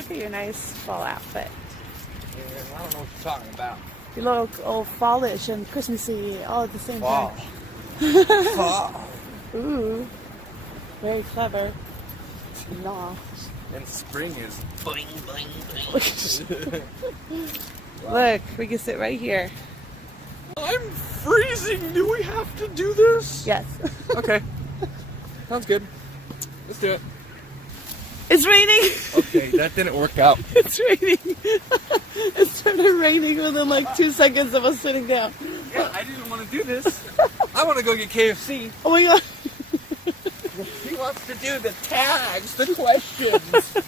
look at your nice fall outfit. Yeah, I don't know what you're talking about. You look all fallish and Christmassy all at the same Fall. time. Fall. Ooh, very clever. Nah. And spring is boing, boing, boing. Look, we can sit right here. I'm freezing. Do we have to do this? Yes. Okay. Sounds good. Let's do it. It's raining. Okay, that didn't work out. It's raining. It started raining within like 2 seconds of us sitting down. Yeah, I didn't want to do this. I want to go get KFC. Oh my god. He wants to do the tags, the questions.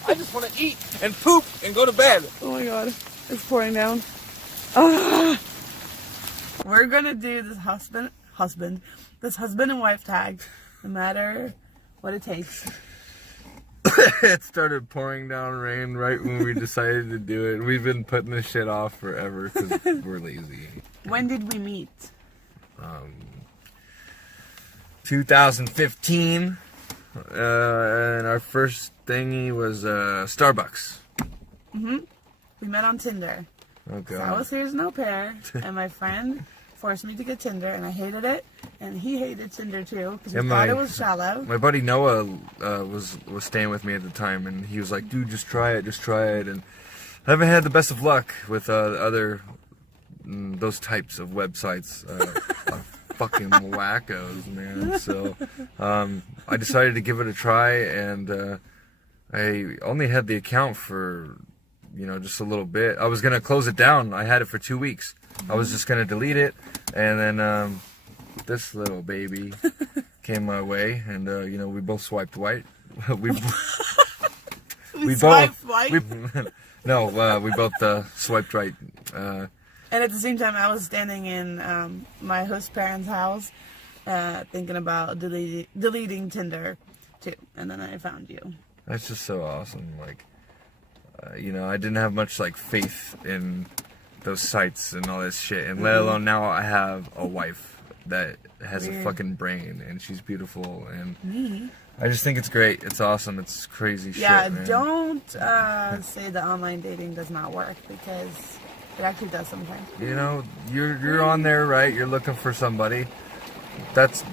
I just want to eat and poop and go to bed. Oh my god. It's pouring down. Ah. We're gonna do this husband and wife tag, no matter what it takes. It started pouring down rain right when we decided to do it. We've been putting this shit off forever because we're lazy. When did we meet? 2015. And our first thingy was Starbucks. Mm-hmm. We met on Tinder. Oh god. So I was here as an au pair, and my friend forced me to get Tinder, and I hated it, and he hated Tinder too because he thought it was shallow. My buddy Noah was staying with me at the time, and he was like, "Dude, just try it." And I haven't had the best of luck with other those types of websites. Fucking wackos, man. So I decided to give it a try, and I only had the account for just a little bit. I was gonna close it down. I had it for 2 weeks. I was just gonna delete it, and then this little baby came my way, and we both swiped right. we swiped right? We both swiped right. And at the same time, I was standing in my host parents' house, thinking about deleting Tinder too, and then I found you. That's just so awesome. Like, I didn't have much faith in those sites and all this shit, and let alone now I have a wife that has a fucking brain, and she's beautiful, and I just think it's great. It's awesome. It's crazy shit. Yeah, man. don't say that online dating does not work, because it actually does sometimes. You're on there, right? You're looking for somebody.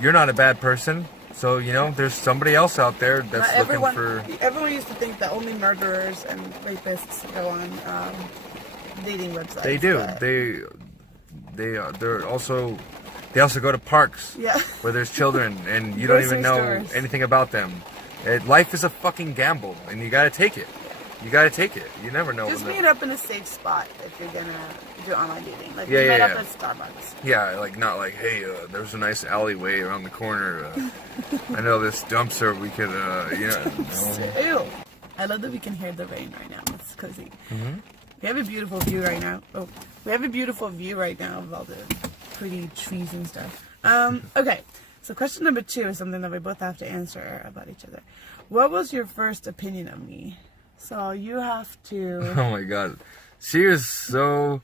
You're not a bad person. So, there's somebody else out there that's looking for... Everyone used to think that only murderers and rapists go on dating websites. They do. They're also... They also go to parks where there's children and you don't even know anything about them. Life is a fucking gamble, and you gotta take it. You gotta take it. You never know. Just meet up in a safe spot if you're gonna do online dating. Like, meet up at Starbucks. Yeah, not like, hey, there's a nice alleyway around the corner. I know this dumpster we could, Ew. I love that we can hear the rain right now. It's cozy. Mm-hmm. We have a beautiful view right now. We have a beautiful view right now of all the pretty trees and stuff. Okay, so question number 2 is something that we both have to answer about each other. What was your first opinion of me? So you have to... Oh my god. She is so,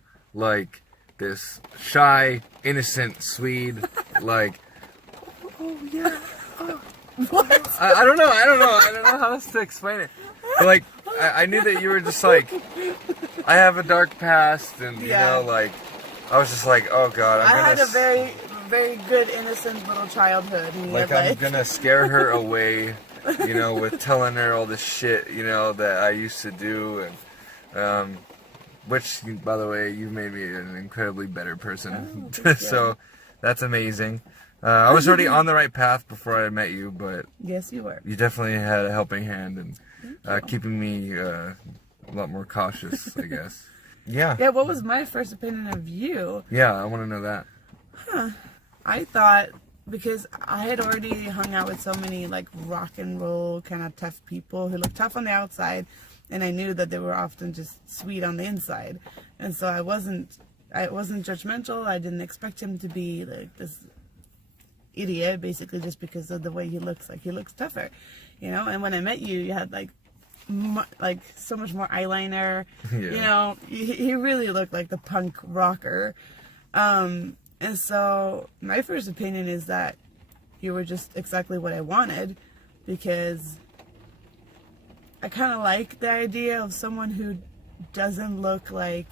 this shy, innocent Swede, Oh, yeah. Oh. What? I don't know. I don't know how else to explain it. But, I knew that you were just, I have a dark past, and, I was just oh god, I had a very, very good, innocent little childhood. I'm gonna scare her away. With telling her all this shit, that I used to do, and, which, by the way, you made me an incredibly better person. Oh, so, that's amazing. I was already on the right path before I met you, but... Yes, you were. You definitely had a helping hand in keeping me a lot more cautious, I guess. Yeah. Yeah, what was my first opinion of you? Yeah, I want to know that. I thought... Because I had already hung out with so many rock and roll kind of tough people who looked tough on the outside, and I knew that they were often just sweet on the inside, and so I wasn't judgmental. I didn't expect him to be this idiot, basically, just because of the way he looks. He looks tougher, And when I met you, you had so much more eyeliner. Yeah. He really looked like the punk rocker. And so my first opinion is that you were just exactly what I wanted, because I kind of like the idea of someone who doesn't look like...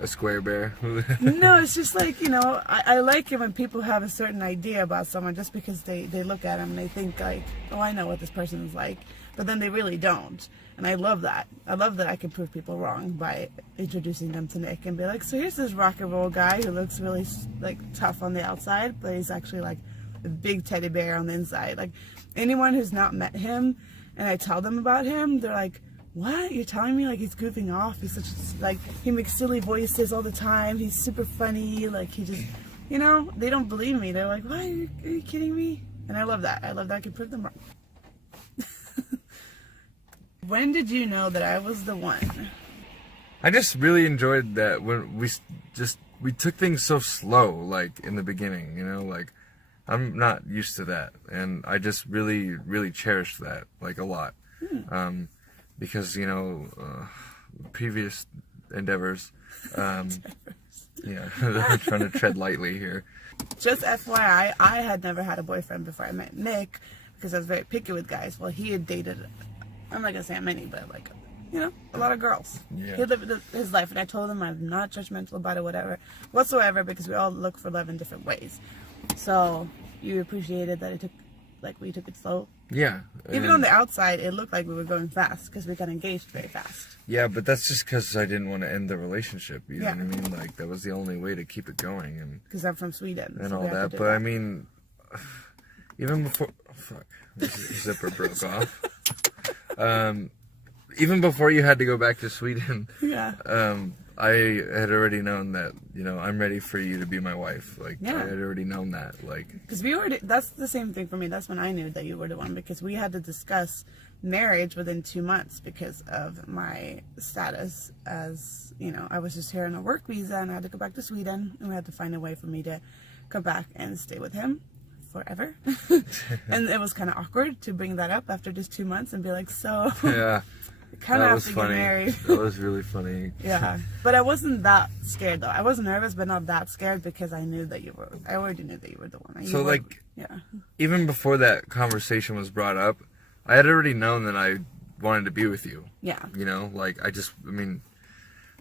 A square bear. No, it's just like, you know, I like it when people have a certain idea about someone just because they look at them and they think like, oh, I know what this person is like. But then they really don't. And I love that. I love that I can prove people wrong by introducing them to Nick and be like, so here's this rock and roll guy who looks really like tough on the outside, but he's actually like a big teddy bear on the inside. Like anyone who's not met him and I tell them about him, they're like, what? You're telling me like he's goofing off? He's such like, he makes silly voices all the time. He's super funny. Like he just, you know, they don't believe me. They're like, what? Are you kidding me? And I love that. I love that I can prove them wrong. When did you know that I was the one? I just really enjoyed that when we took things so slow, like in the beginning, you know, like I'm not used to that. And I just really, really cherished that, like a lot. Because, you know, previous endeavors, yeah, I'm trying to tread lightly here. Just FYI, I had never had a boyfriend before I met Nick because I was very picky with guys. Well, he had dated, I'm not going to say many, but like, you know, a lot of girls. Yeah. He lived his life, and I told him I'm not judgmental about it, whatsoever, because we all look for love in different ways. So you appreciated that we took it slow. Yeah. Even on the outside, it looked like we were going fast because we got engaged very fast. Yeah, but that's just because I didn't want to end the relationship. You know Yeah. what I mean? Like that was the only way to keep it going, and Because I'm from Sweden. and so all we have that. to do But I mean, even before, this zipper broke off. Even before you had to go back to Sweden, Yeah. I had already known that, you know, I'm ready for you to be my wife. Like, Yeah. I had already known that. Like, Because that's the same thing for me. That's when I knew that you were the one, because we had to discuss marriage within 2 months because of my status as, you know, I was just here on a work visa and I had to go back to Sweden, and we had to find a way for me to come back and stay with him forever. And it was kind of awkward to bring that up after just 2 months and be like, so yeah, kind of that have was to funny. get married. That was really funny. Yeah, but I wasn't that scared though. I was nervous, but not that scared because I knew that I already knew that you were the one. So, like, yeah, even before that conversation was brought up, I had already known that I wanted to be with you. yeah, You know, like, I mean,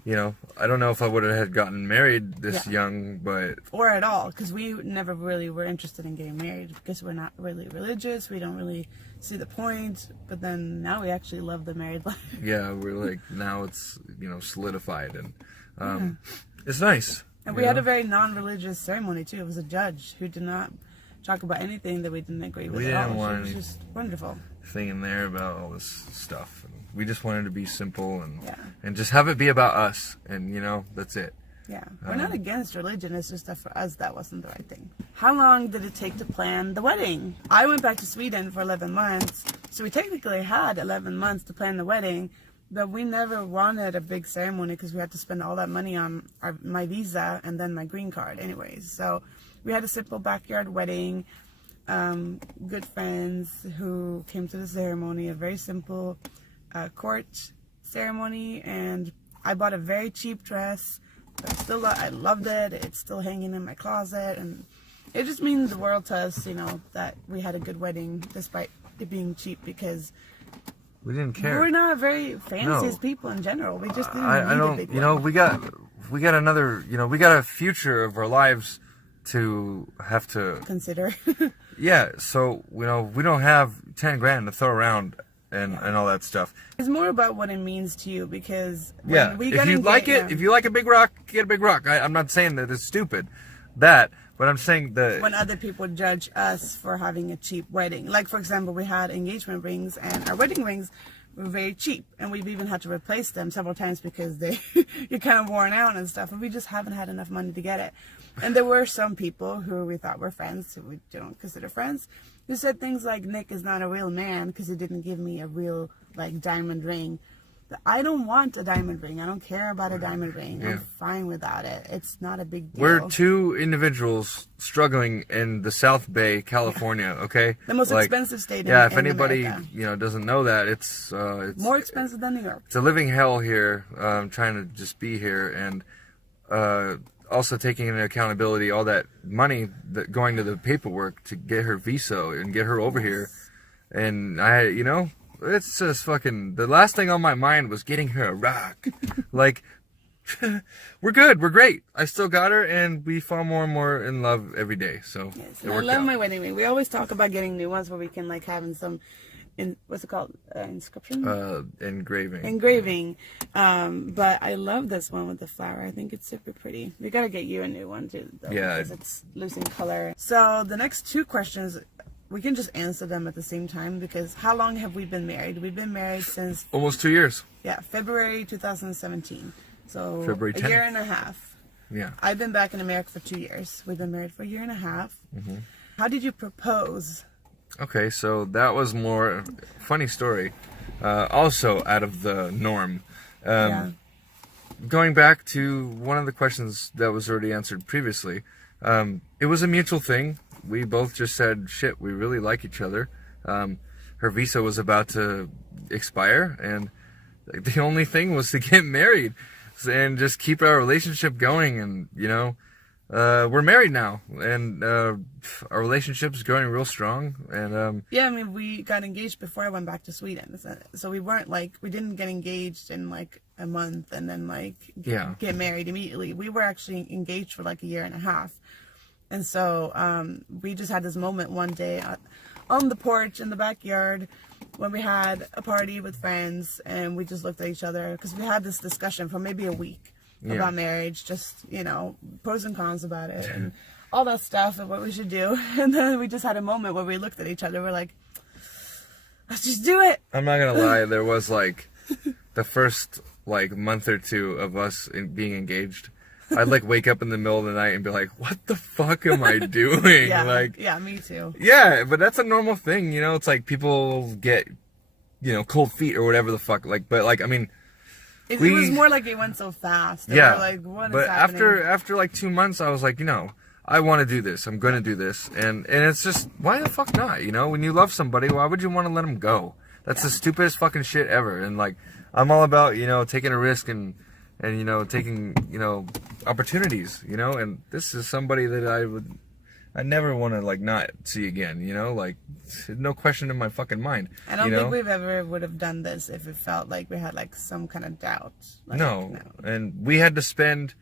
you know, I don't know if I would have had gotten married this Yeah. young, but or at all, because we never really were interested in getting married because we're not really religious. We don't really see the point. But then now we actually love the married life. yeah, we're like, now it's, you know, solidified, and it's nice. And you we had know? a very non-religious ceremony too. It was a judge who did not talk about anything that we didn't agree with We at didn't all. want It was any- just wonderful. thing in there about all this stuff. And we just wanted to be simple Yeah. and just have it be about us, and you know, that's it. Yeah, we're not against religion. It's just that for us, that wasn't the right thing. How long did it take to plan the wedding? I went back to Sweden for 11 months, so we technically had 11 months to plan the wedding, but we never wanted a big ceremony because we had to spend all that money on my visa and then my green card anyways. So we had a simple backyard wedding, good friends who came to the ceremony, a very simple court ceremony, and I bought a very cheap dress. But I loved it. It's still hanging in my closet, and it just means the world to us, you know, that we had a good wedding despite it being cheap, because We didn't care. we're not very fancy No. as people in general. We just didn't I need a don't, big you know, one. we got another, you know, we got a future of our lives to have to, Consider. yeah. So you know, we don't have 10 grand to throw around and all that stuff. It's more about what it means to you, because when Yeah, we if got you like it, engaged- if you like a big rock, get a big rock. I'm not saying that it's stupid, but I'm saying that when other people judge us for having a cheap wedding. Like, for example, we had engagement rings, and our wedding rings were very cheap, and we've even had to replace them several times because you're kind of worn out and stuff, and we just haven't had enough money to get it. And there were some people who we thought were friends, who we don't consider friends, who said things like, Nick is not a real man because he didn't give me a real, like, diamond ring. But I don't want a diamond ring. I don't care about a diamond ring. Yeah. I'm fine without it. It's not a big deal. we're two individuals struggling in the South Bay, California. Okay, The most Like, expensive state Yeah, in if anybody America. you know doesn't know that, it's More expensive than New York. it's a living hell here. Trying to just be here, and also taking into accountability all that money that going to the paperwork to get her visa and get her over here. And I, you know, it's just fucking, the last thing on my mind was getting her a rock. Like, we're good, we're great. I still got her, and we fall more and more in love every day, so Yes, it I worked love out. my wedding ring. We always talk about getting new ones where we can like having some, what's it called? Inscription? Engraving. But I love this one with the flower. I think it's super pretty. We gotta get you a new one too, though, Yeah. because it's losing color. So the next two questions, we can just answer them at the same time, because how long have we been married? We've been married since, Almost 2 years. February 2017. So February a 10th. year and a half. Yeah. I've been back in America for 2 years. We've been married for a year and a half. Mm-hmm. How did you propose? Okay, so that was more funny story. Also out of the norm. Going back to one of the questions that was already answered previously, it was a mutual thing. We both just said, shit, we really like each other. Her visa was about to expire, and the only thing was to get married and just keep our relationship going. And, you know, we're married now, and our relationship's going real strong. And Yeah, I mean, we got engaged before I went back to Sweden. So we weren't like, we didn't get engaged in like a month and then like get married immediately. We were actually engaged for like a year and a half. And so we just had this moment one day on the porch in the backyard when we had a party with friends, and we just looked at each other because we had this discussion for maybe a week about marriage, just, you know, pros and cons about it and all that stuff and what we should do. And then we just had a moment where we looked at each other. We're like, let's just do it. I'm not gonna lie, there was like the first like month or two of us being engaged, I'd like wake up in the middle of the night and be like, what the fuck am I doing? Yeah, me too. Yeah, but that's a normal thing, you know. It's like people get, you know, cold feet or whatever the fuck. Like, but like, I mean, it was more like it went so fast. And yeah. we're like, what is but happening? after like 2 months, I was like, you know, I want to do this. I'm going to do this. And it's just, why the fuck not? You know, when you love somebody, why would you want to let them go? That's the stupidest fucking shit ever. And like, I'm all about, you know, taking a risk and you know, taking, you know, opportunities, you know, and this is somebody that I never want to like not see again, you know, like no question in my fucking mind. I don't think we've ever would have done this if it felt like we had like some kind of doubt. Like, no, and we had to spend,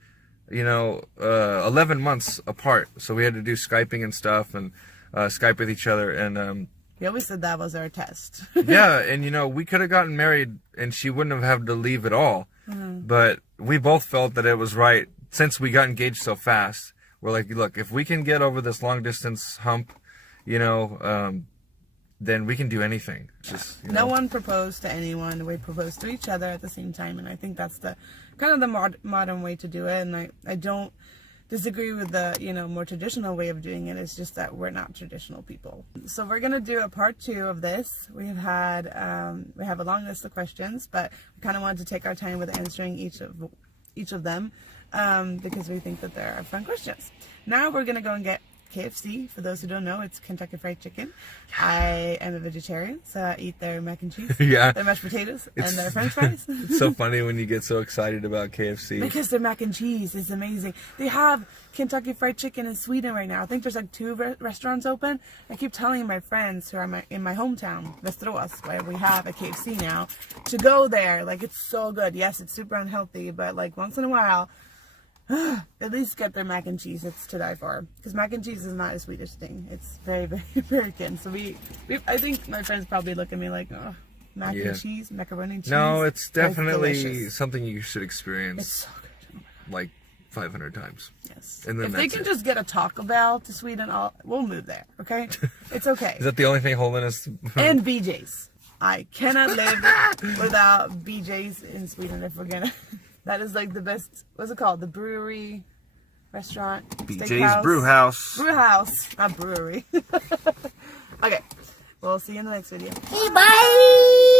you know, 11 months apart, so we had to do Skyping and stuff and Skype with each other, and we always said that was our test. yeah, and you know, we could have gotten married and she wouldn't have had to leave at all. But we both felt that it was right, since we got engaged so fast. We're like, look, if we can get over this long distance hump, you know, then we can do anything. Just, you know. No one proposed to anyone. We proposed to each other at the same time, and I think that's the kind of the modern way to do it. And I don't disagree with the, you know, more traditional way of doing it. It's just that we're not traditional people. So we're gonna do a part 2 of this. We've had we have a long list of questions, but we kind of wanted to take our time with answering each of them because we think that there are fun questions. Now we're gonna go and get KFC. For those who don't know, it's Kentucky Fried Chicken. I am a vegetarian, so I eat their mac and cheese, Yeah. their mashed potatoes, and their french fries. It's so funny when you get so excited about KFC. Because their mac and cheese is amazing. They have Kentucky Fried Chicken in Sweden right now. I think there's like 2 restaurants open. I keep telling my friends who are in my hometown, Västerås, where we have a KFC now, to go there. Like, it's so good. Yes, it's super unhealthy, but like once in a while, at least get their mac and cheese. It's to die for. Because mac and cheese is not a Swedish thing. It's very, very American. So I think my friends probably look at me like, oh, mac and cheese, macaroni and cheese. No, it's definitely delicious. something you should experience. It's so good. Like 500 times. Yes. And then if they can just get a Taco Bell to Sweden, we'll move there. Okay? It's okay. Is that the only thing holding us? And BJ's. I cannot live without BJ's in Sweden if we're gonna. That is like the best. What's it called? The brewery, restaurant, BJ's steakhouse. Brew House. Brew house, not brewery. Okay. We'll see you in the next video. Hey, bye!